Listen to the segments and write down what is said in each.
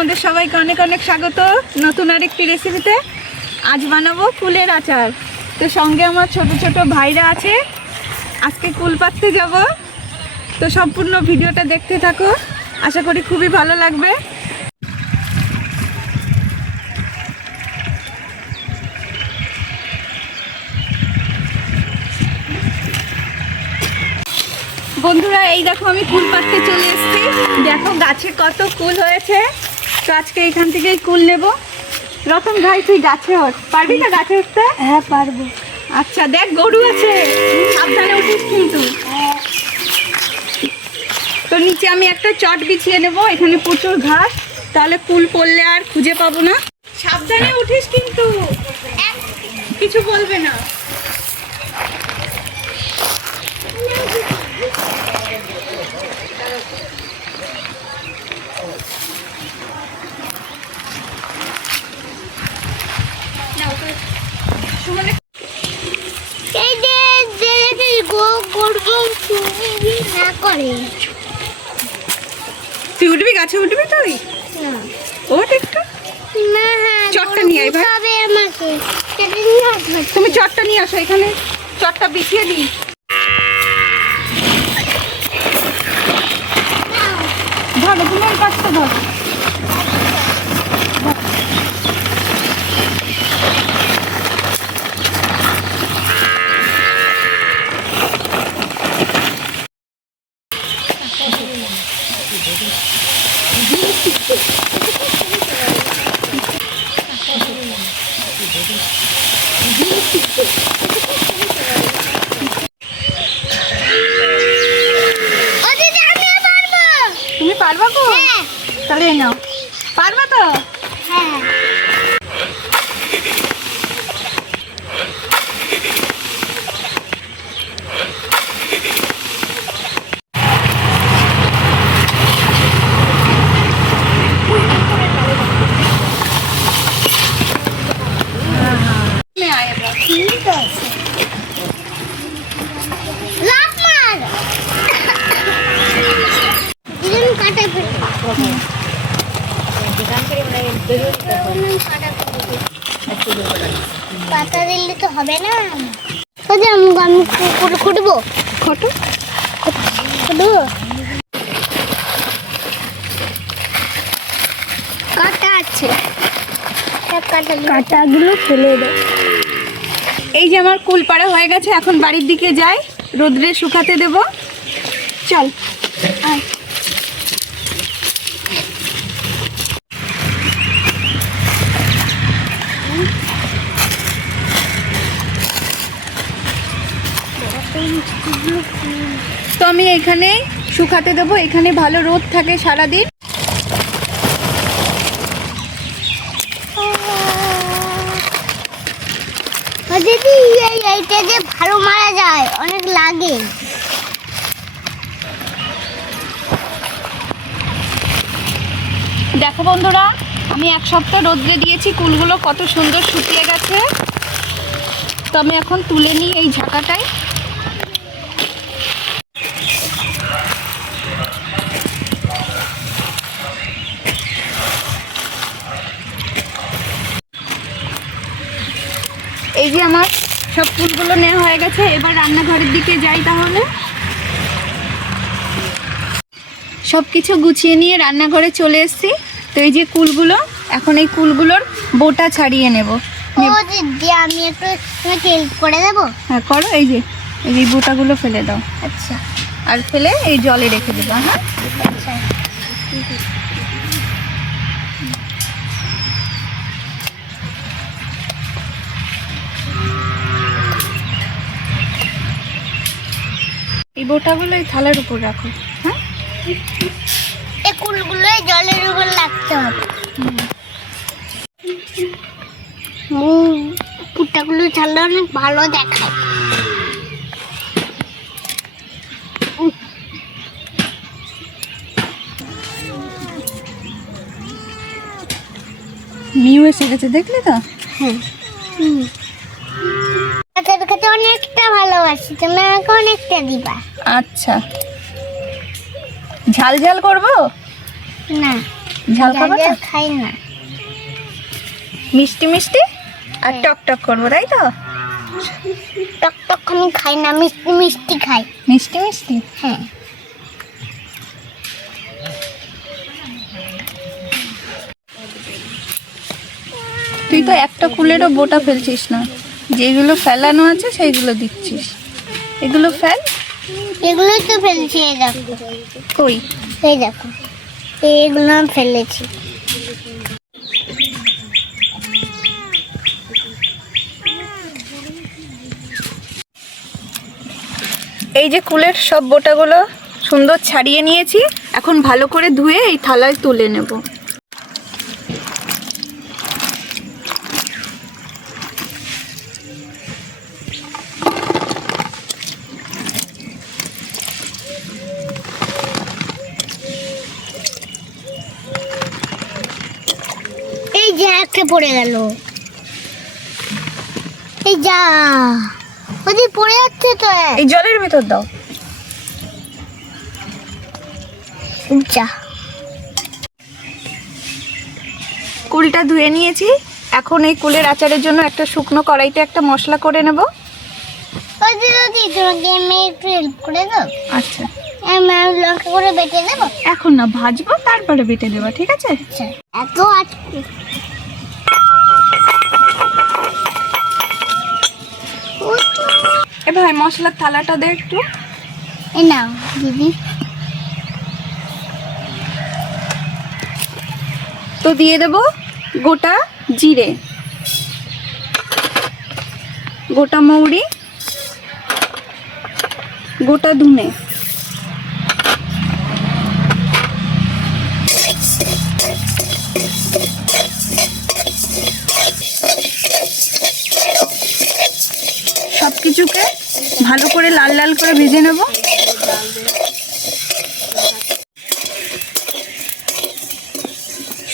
তোমাদের সবাইকে অনেক অনেক স্বাগত নতুন আরেকটি রেসিপিতে। আজ বানাবো কুলের আচার। তো সঙ্গে আমার ছোট ছোট ভাইরা আছে, আজকে কুল পাড়তে যাব। তো সম্পূর্ণ ভিডিওটা দেখতে থাকো, আশা করি খুবই ভালো লাগবে। বন্ধুরা, এই দেখো আমি কুল পাড়তে চলে এসেছি। দেখো গাছে কত কুল হয়েছে। তো আজকে এখান থেকেই কুল নেব। রতন ভাই, তুই গাছে ওঠ, পারবি না গাছে উঠতে? হ্যাঁ পারবো। আচ্ছা দেখ, গরু আছে, সাবধানে উঠিস কিন্তু। তো নিচে আমি একটা চট বিছিয়ে নেব, এখানে প্রচুর ঘাস, তাহলে কুল পড়লে আর খুঁজে পাবো না। সাবধানে উঠিস কিন্তু, কিছু বলবে না। তুই উঠবি, গাছে উঠবি তুই? ওঠ একটু, চটটা নিয়ে আয় ভাই। তুমি চটটা নিয়ে আসো, এখানে চটটা বিছিয়ে দিই। ধরো, তুমি ওই পাশটা ধরো। তুমি পারবা গো? তাহলে নাও, পারবা তো? হ্যাঁ। ঠিক আছে। পাতা দিলে তো হবে না। আমি খুঁটবো, খোটো কাটা আছে, কাটাগুলো ফেলে দাও। এই যে আমার কুল পাড়া হয়ে গেছে, এখন বাড়ির দিকে যাই, রোদ্রে শুকাতে দেব। চল আয়। তো আমি এখানে শুকাতে দেবো, এখানে ভালো রোদ থাকে সারাদিন। দিদি, এইটা যে ভালো মারা যায়, অনেক লাগে। দেখো বন্ধুরা, আমি এক সপ্তাহ রোদ্রে দিয়েছি, কুলগুলো কত সুন্দর শুকিয়ে গেছে। তো আমি এখন তুলে নিই এই ঝাঁকাটায়। এই যে আমার সব ফুলগুলো নেওয়া হয়ে গেছে, এবার রান্নাঘরের দিকে যাই। তাহলে সব কিছু গুছিয়ে নিয়ে রান্নাঘরে চলে এসেছি। তো এই যে কুলগুলো, এখন এই কুলগুলোর বোটা ছাড়িয়ে নেব। দিদি, আমি একটু হেল্প করে দেবো? হ্যাঁ করো। এই যে বোটাগুলো ফেলে দাও। আচ্ছা। আর ফেলে এই জলে রেখে দেবো। হ্যাঁ আচ্ছা। এই বোটাগুলো এই থালার উপর রাখো। হ্যাঁ, এই কুলগুলো জলের উপর রাখতে হবে। পুটাগুলো ছাড়লে অনেক ভালো দেখায়। মিউ এসে গেছে, দেখলে তো? হ্যাঁ। আচার খেতে অনেকটা ভালোবাসি, তুমি আমাকে অনেকটা দিবা। আচ্ছা, ঝাল ঝাল করবো না, ঝাল খাবো না? খাই না। মিষ্টি মিষ্টি আর টক টক করবো, তাই তো? টক টক আমি খাই না, মিষ্টি মিষ্টি খাই। মিষ্টি মিষ্টি। হ্যাঁ। তুই তো একটা কুলেরও বোটা ফেলছিস না, যেগুলো ফেলানো আছে সেইগুলো দিচ্ছিস। এগুলো ফেল। এগুলোই তো ফেলেছি, এই দেখো। কই? এই দেখো, এইগুলো আমি ফেলেছি। এই যে কুলের সব বোটাগুলো সুন্দর ছাড়িয়ে নিয়েছি, এখন ভালো করে ধুয়ে এই থালায় তুলে নেব। এই যে একটা পড়ে গেল, এই যা ওদি পড়ে যাচ্ছে তো। এই জলের ভেতর দাও। যা, কুলটা ধুয়ে নিয়েছি, এখন এই কুলের আচারের জন্য একটা শুকনো কড়াইতে একটা মশলা করে নেব। ওদি ওদি তোমাকে আমি একটু হেল্প করে দাও। আচ্ছা, আমি লঙ্কা করে বেটে দেবো। এখন না, ভাজবো তারপরে বেটে দেবা, ঠিক আছে? আচ্ছা, এত আটকে এ ভাই, মশলার থালাটা দে একটু। এ নাও দিদি। তো দিয়ে দেব গোটা জিরে, গোটা মৌরি, গোটা ধনে, সবকিছুকে ভালো করে লাল লাল করে ভেজে নেব।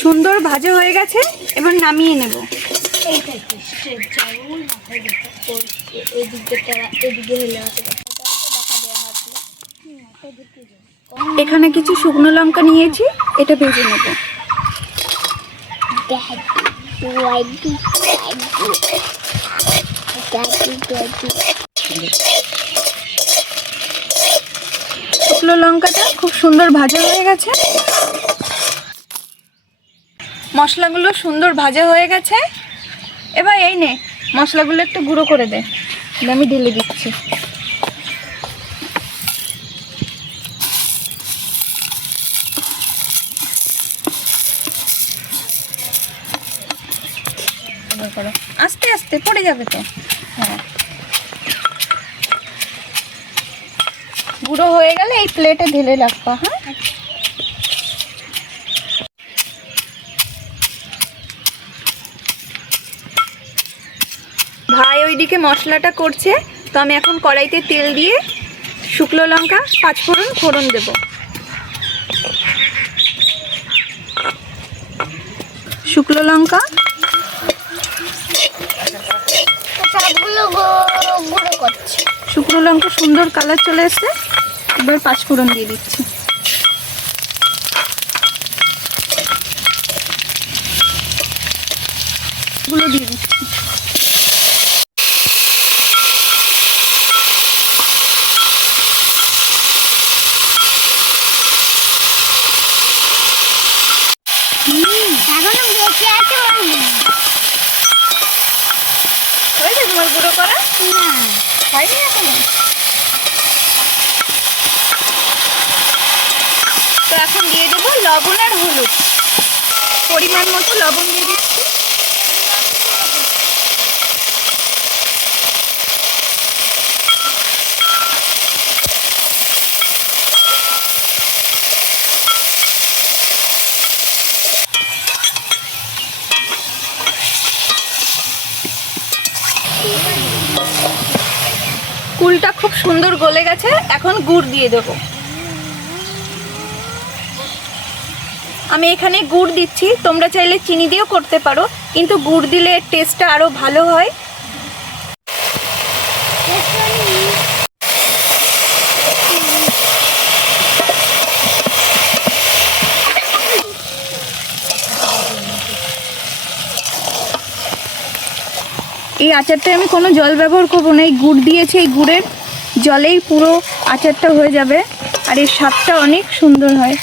সুন্দর ভাজা হয়ে গেছে, এবার নামিয়ে নেব। এখানে কিছু শুকনো লঙ্কা নিয়েছি, এটা ভেজে নেব। শুকনো লঙ্কাটা খুব সুন্দর ভাজা হয়ে গেছে, মশলাগুলো সুন্দর ভাজা হয়ে গেছে। এবার এই নে, মশলাগুলো একটু গুঁড়ো করে দে, আমি ঢেলে দিচ্ছি। আস্তে আস্তে পড়ে যাবে তো। হ্যাঁ, গুঁড়ো হয়ে গেলে এই প্লেটে ঢেলে রাখবা। হ্যাঁ, ভাই ওইদিকে মশলাটা করছে, তো আমি এখন কড়াইতে তেল দিয়ে শুকনো লঙ্কা, পাঁচফোড়ন, ফোড়ন দেব। শুকনো লঙ্কা, সবগুলো গুঁড়ো করছি। শুকনো লঙ্কা সুন্দর কালার চলে এসছে, এবার পাঁচফোড়ন দিয়ে দিচ্ছি। গুলো দিয়ে দিচ্ছি। হয়েছে তোমার গুঁড়ো করা? হয়নি এখনো? তো এখন দিয়ে দেবো লবণ আর হলুদ, পরিমাণ মতো লবণ দিয়ে দিচ্ছি। কুলটা খুব সুন্দর গলে গেছে, এখন গুড় দিয়ে দেবো। আমি এখানে গুড় দিচ্ছি, তোমরা চাইলে চিনি দিয়েও করতে পারো, কিন্তু গুড় দিলে টেস্টটা আরো ভালো হয়। আচারটায় আমি কোনো জল ব্যবহার করবো না, এই গুড় দিয়েছি, এই গুড়ের জলেই পুরো আচারটা হয়ে যাবে, আর এর স্বাদটা অনেক সুন্দর হয়।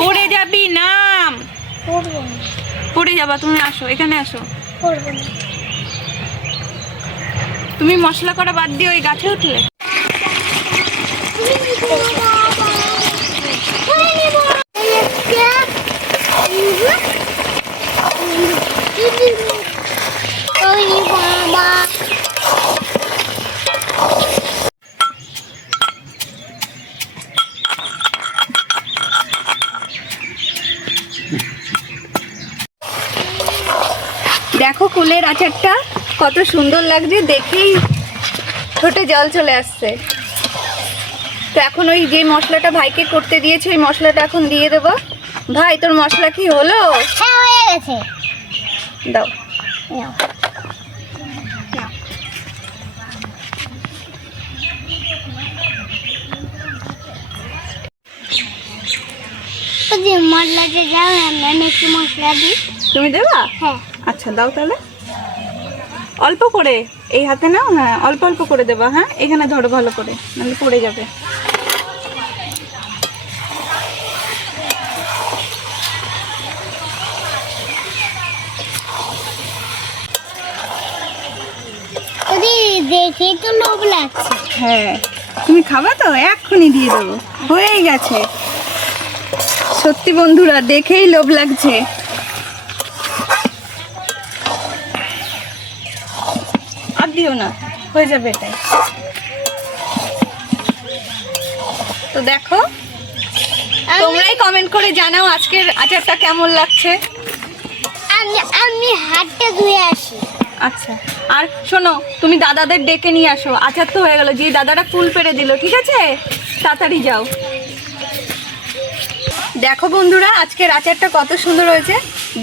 পড়ে যাবি, নাম পড়ে যাবা, তুমি আসো, এখানে আসো। তুমি মশলা করা বাদ দিয়ে ওই গাছে উঠলে। দেখো কুলের আচারটা কত সুন্দর লাগছে, দেখেই ঠোঁটে জল চলে আসছে। তো এখন ওই যে মশলাটা ভাইকে করতে দিয়েছে ওই মশলাটা এখন দিয়ে দেবো। ভাই তোর মশলা কি হলো? হ্যাঁ হয়ে গেছে। দাও। নাও। মশলাটা যাও, আমি একটু মশলা দিই। তুমি দেবা? হ্যাঁ। আচ্ছা দাও তাহলে, অল্প করে এই হাতে নাও। হ্যাঁ অল্প অল্প করে দেবা। হ্যাঁ এখানে ধরো ভালো করে, নাহলে পড়ে যাবে। দেখেই তো লোভ লাগছে। হ্যাঁ তুমি খাবা তো, এক্ষুনি দিয়ে দেবো, হয়েই গেছে। সত্যি বন্ধুরা দেখেই লোভ লাগছে। আর দিও না, হয়ে যাবে এটাই। তো দেখো, তোমরাই কমেন্ট করে জানাও আজকের আচারটা কেমন লাগছে। আমি হাতটা ধুয়ে আসি। আচ্ছা, আর শোনো, তুমি দাদাদের ডেকে নিয়ে আসো। আচার তো হয়ে গেল, যে দাদারা ফুল পেড়ে দিল, ঠিক আছে? তাড়াতাড়ি যাও। দেখো বন্ধুরা আজকের আচারটা কত সুন্দর হয়েছে,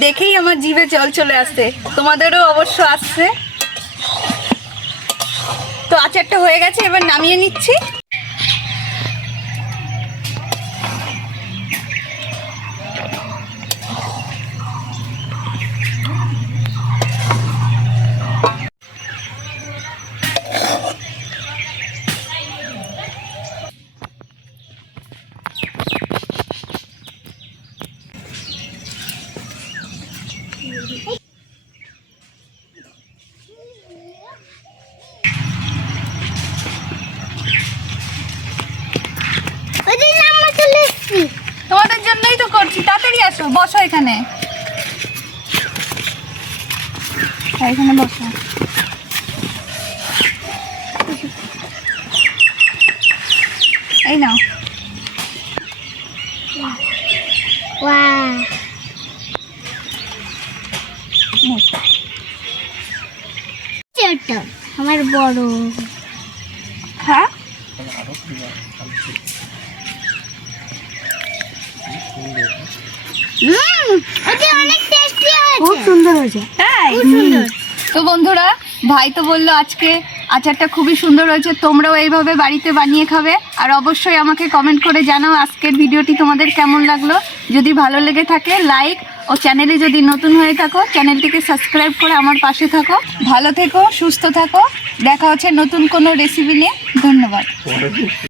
দেখেই আমার জিভে জল চলে আসছে, তোমাদেরও অবশ্য আসছে। তো আচারটা হয়ে গেছে, এবার নামিয়ে নিচ্ছি। তোমাদের জন্যই তো করছি, তাড়াতাড়ি আসো, বসো এখানে। হ্যাঁ এখানে বসো। এই নাও। আমার বড়। হ্যাঁ অনেক টেস্টি হয়েছে, খুব সুন্দর হয়েছে। তাই? তো বন্ধুরা ভাই তো বললো আজকে আচারটা খুবই সুন্দর হয়েছে, তোমরাও এইভাবে বাড়িতে বানিয়ে খাবে। আর অবশ্যই আমাকে কমেন্ট করে জানাও আজকের ভিডিওটি তোমাদের কেমন লাগলো। যদি ভালো লেগে থাকে লাইক, ও চ্যানেলে যদি নতুন হয়ে থাকো চ্যানেলটিকে সাবস্ক্রাইব করে আমার পাশে থাকো। ভালো থেকো, সুস্থ থাকো, দেখা হচ্ছে নতুন কোনো রেসিপি নিয়ে। ধন্যবাদ।